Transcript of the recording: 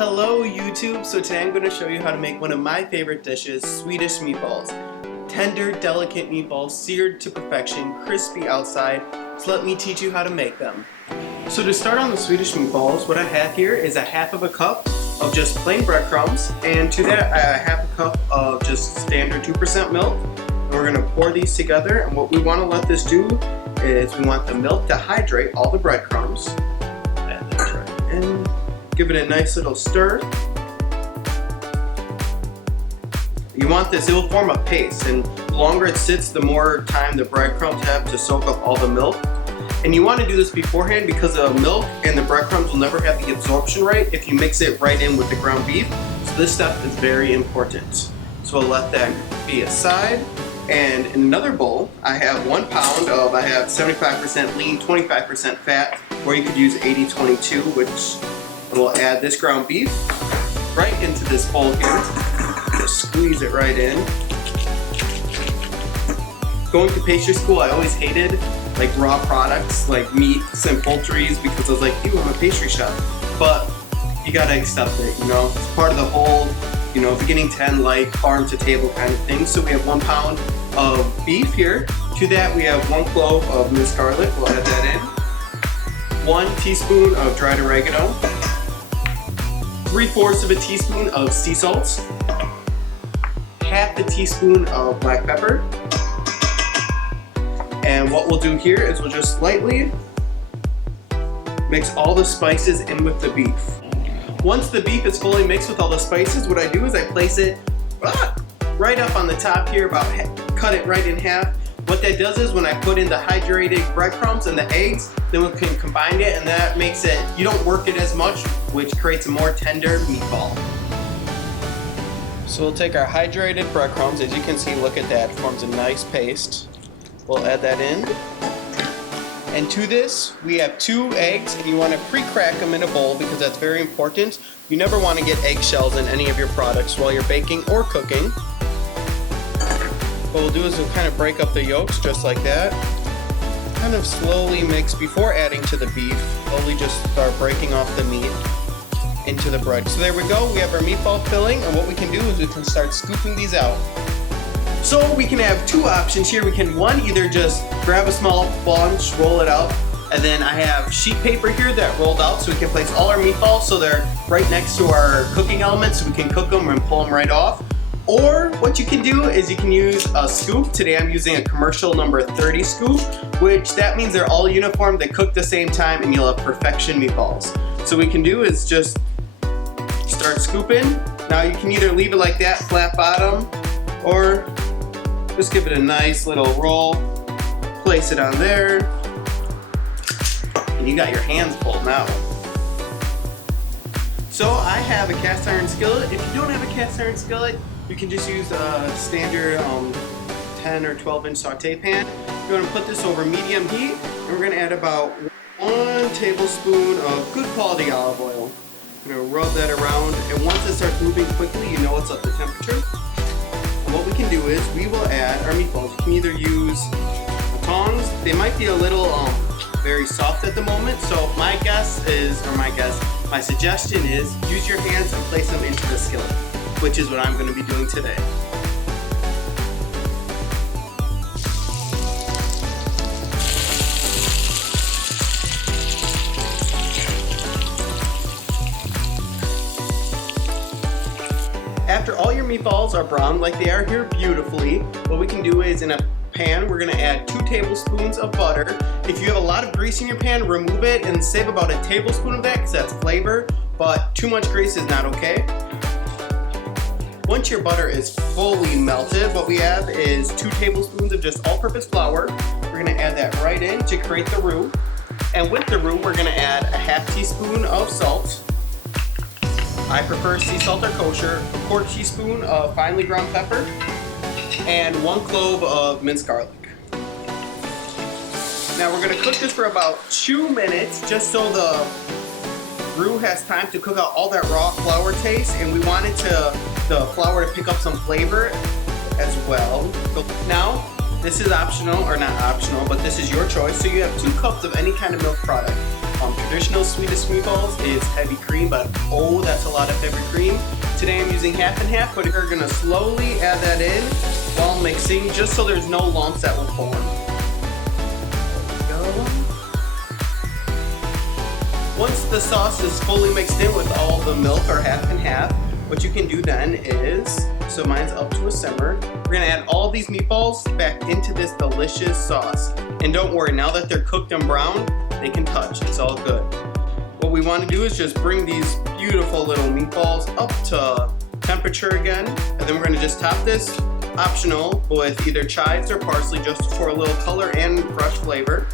Hello YouTube! So today I'm going to show you how to make one of my favorite dishes, Swedish meatballs. Tender, delicate meatballs, seared to perfection, crispy outside. So let me teach you how to make them. So to start on the Swedish meatballs, what I have here is a half of a cup of just plain breadcrumbs, and to that I half a cup of just standard 2% milk. And we're going to pour these together, and what we want to let this do is we want the milk to hydrate all the breadcrumbs. Add that right in. Give it a nice little stir. You want this, it will form a paste, and the longer it sits, the more time the breadcrumbs have to soak up all the milk. And you want to do this beforehand because the milk and the breadcrumbs will never have the absorption rate if you mix it right in with the ground beef. So this step is very important. So we'll let that be aside. And in another bowl, I have 1 pound of, I have 75% lean, 25% fat, or you could use 80-22, which we'll add this ground beef right into this bowl here. Just squeeze it right in. Going to pastry school, I always hated like raw products like meats and poultries because I was like, ew, I'm a pastry chef. But you gotta accept it, you know? It's part of the whole, you know, beginning to end like farm to table kind of thing. So we have 1 pound of beef here. To that we have 1 clove of minced garlic. We'll add that in. 1 teaspoon of dried oregano. 3/4 of a teaspoon of sea salt. Half a teaspoon of black pepper. And what we'll do here is we'll just lightly mix all the spices in with the beef. Once the beef is fully mixed with all the spices, what I do is I place it right up on the top here, cut it right in half. What that does is when I put in the hydrated breadcrumbs and the eggs, then we can combine it, and that makes it, you don't work it as much, which creates a more tender meatball. So we'll take our hydrated breadcrumbs. As you can see, look at that, it forms a nice paste. We'll add that in. And to this, we have 2 eggs, and you want to pre-crack them in a bowl because that's very important. You never want to get eggshells in any of your products while you're baking or cooking. What we'll do is we'll kind of break up the yolks just like that. Kind of slowly mix before adding to the beef. Slowly just start breaking off the meat into the bread. So there we go, we have our meatball filling, and what we can do is we can start scooping these out. So we can have 2 options here. We can, one, either just grab a small bunch, roll it out, and then I have sheet paper here that rolled out so we can place all our meatballs so they're right next to our cooking elements so we can cook them and pull them right off. Or what you can do is you can use a scoop. Today I'm using a commercial number 30 scoop, which that means they're all uniform, they cook the same time, and you'll have perfection meatballs. So what we can do is just start scooping. Now you can either leave it like that, flat bottom, or just give it a nice little roll, place it on there, and you got your hands full now. So I have a cast iron skillet. If you don't have a cast iron skillet, you can just use a standard 10 or 12 inch saute pan. You're going to put this over medium heat, and we're going to add about 1 tablespoon of good quality olive oil. I'm going to rub that around, and once it starts moving quickly, you know it's up to temperature. What we can do is we will add our meatballs. You can either use tongs. They might be a little very soft at the moment, so my suggestion is use your hands and place them into the skillet, which is what I'm going to be doing today. After all your meatballs are browned like they are here beautifully, what we can do is in a pan, we're going to add 2 tablespoons of butter. If you have a lot of grease in your pan, remove it and save about a tablespoon of that because that's flavor, but too much grease is not okay. Once your butter is fully melted, what we have is 2 tablespoons of just all-purpose flour. We're going to add that right in to create the roux. And with the roux, we're going to add a half teaspoon of salt. I prefer sea salt or kosher, 1/4 teaspoon of finely ground pepper, and 1 clove of minced garlic. Now we're going to cook this for about 2 minutes just so the roux has time to cook out all that raw flour taste, and we want the flour to pick up some flavor as well. So now, this is optional, or not optional, but this is your choice. So you have 2 cups of any kind of milk product. traditional Swedish meatballs is heavy cream, but oh, that's a lot of heavy cream. Today I'm using half and half, but we're gonna slowly add that in while mixing, just so there's no lumps that will form. There we go. Once the sauce is fully mixed in with all the milk, or half and half, what you can do then is, so mine's up to a simmer, we're gonna add all these meatballs back into this delicious sauce. And don't worry, now that they're cooked and brown, they can touch, it's all good. What we wanna do is just bring these beautiful little meatballs up to temperature again, and then we're gonna just top this, optional, with either chives or parsley just for a little color and fresh flavor.